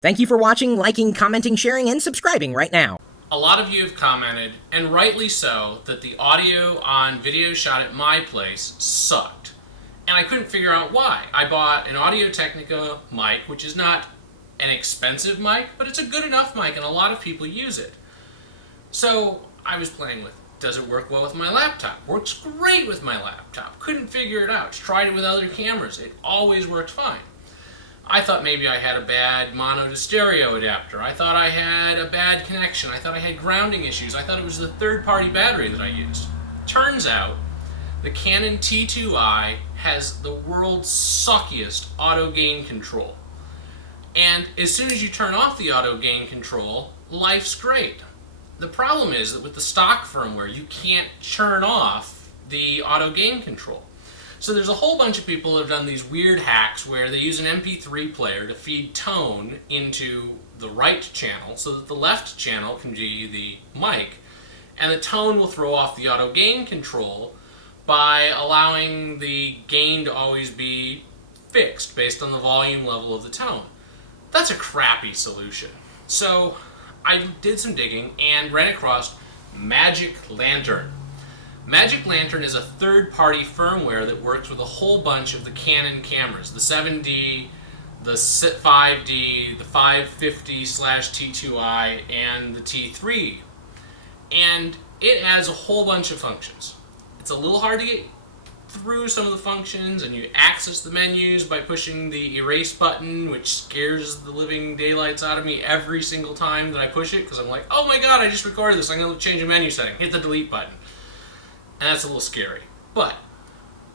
Thank you for watching, liking, commenting, sharing, and subscribing right now. A lot of you have commented, and rightly so, that the audio on videos shot at my place sucked. And I couldn't figure out why. I bought an Audio-Technica mic, which is not an expensive mic, but it's a good enough mic, and a lot of people use it. So I was playing with, does it work well with my laptop? Works great with my laptop. Couldn't figure it out. Tried it with other cameras. It always worked fine. I thought maybe I had a bad mono to stereo adapter. I thought I had a bad connection. I thought I had grounding issues. I thought it was the third-party battery that I used. Turns out, the Canon T2i has the world's suckiest auto gain control. And as soon as you turn off the auto gain control, life's great. The problem is that with the stock firmware, you can't turn off the auto gain control. So there's a whole bunch of people that have done these weird hacks where they use an MP3 player to feed tone into the right channel so that the left channel can be the mic, and the tone will throw off the auto gain control by allowing the gain to always be fixed based on the volume level of the tone. That's a crappy solution. So I did some digging and ran across Magic Lantern. Magic Lantern is a third-party firmware that works with a whole bunch of the Canon cameras, the 7D, the 5D, the 550/T2i, and the T3. And it adds a whole bunch of functions. It's a little hard to get through some of the functions, and you access the menus by pushing the erase button, which scares the living daylights out of me every single time that I push it, because I'm like, oh my god, I just recorded this, I'm going to change a menu setting. Hit the delete button. And that's a little scary. But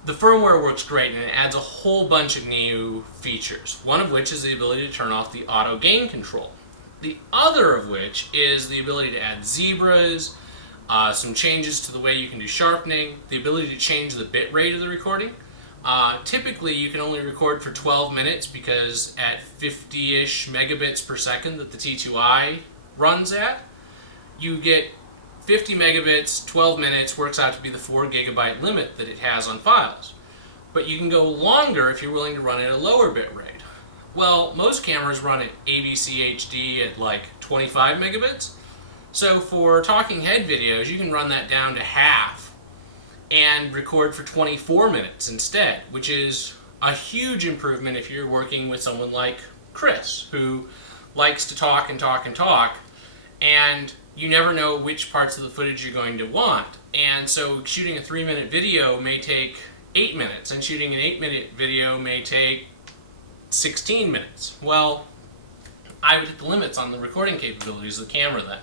the firmware works great, and it adds a whole bunch of new features, one of which is the ability to turn off the auto gain control. The other of which is the ability to add zebras, some changes to the way you can do sharpening, the ability to change the bit rate of the recording. Typically you can only record for 12 minutes because at 50-ish megabits per second that the T2i runs at, you get 50 megabits, 12 minutes, works out to be the 4 gigabyte limit that it has on files. But you can go longer if you're willing to run at a lower bit rate. Well, most cameras run at AGC HD at like 25 megabits. So for talking head videos, you can run that down to half and record for 24 minutes instead, which is a huge improvement if you're working with someone like Chris, who likes to talk and talk and talk, and you never know which parts of the footage you're going to want. And so shooting a 3-minute video may take 8 minutes, and shooting an 8-minute video may take 16 minutes. Well, I would hit the limits on the recording capabilities of the camera then.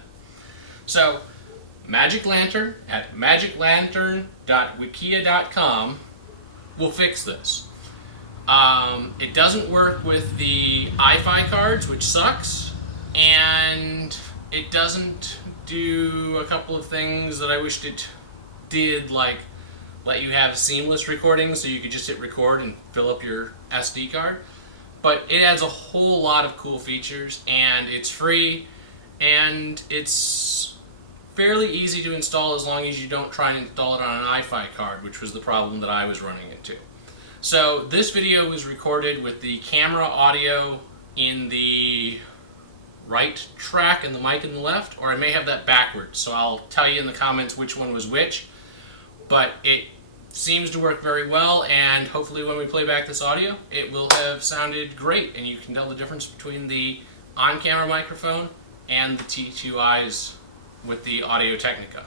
So, Magic Lantern at magiclantern.wikia.com will fix this. It doesn't work with the iFi cards, which sucks, and it doesn't do a couple of things that I wished it did, like let you have seamless recording so you could just hit record and fill up your SD card. But it adds a whole lot of cool features, and it's free, and it's fairly easy to install as long as you don't try and install it on an iFi card, which was the problem that I was running into. So this video was recorded with the camera audio in the right track and the mic in the left, or I may have that backwards, so I'll tell you in the comments which one was which. But it seems to work very well, and hopefully when we play back this audio, it will have sounded great, and you can tell the difference between the on-camera microphone and the T2i's with the Audio-Technica.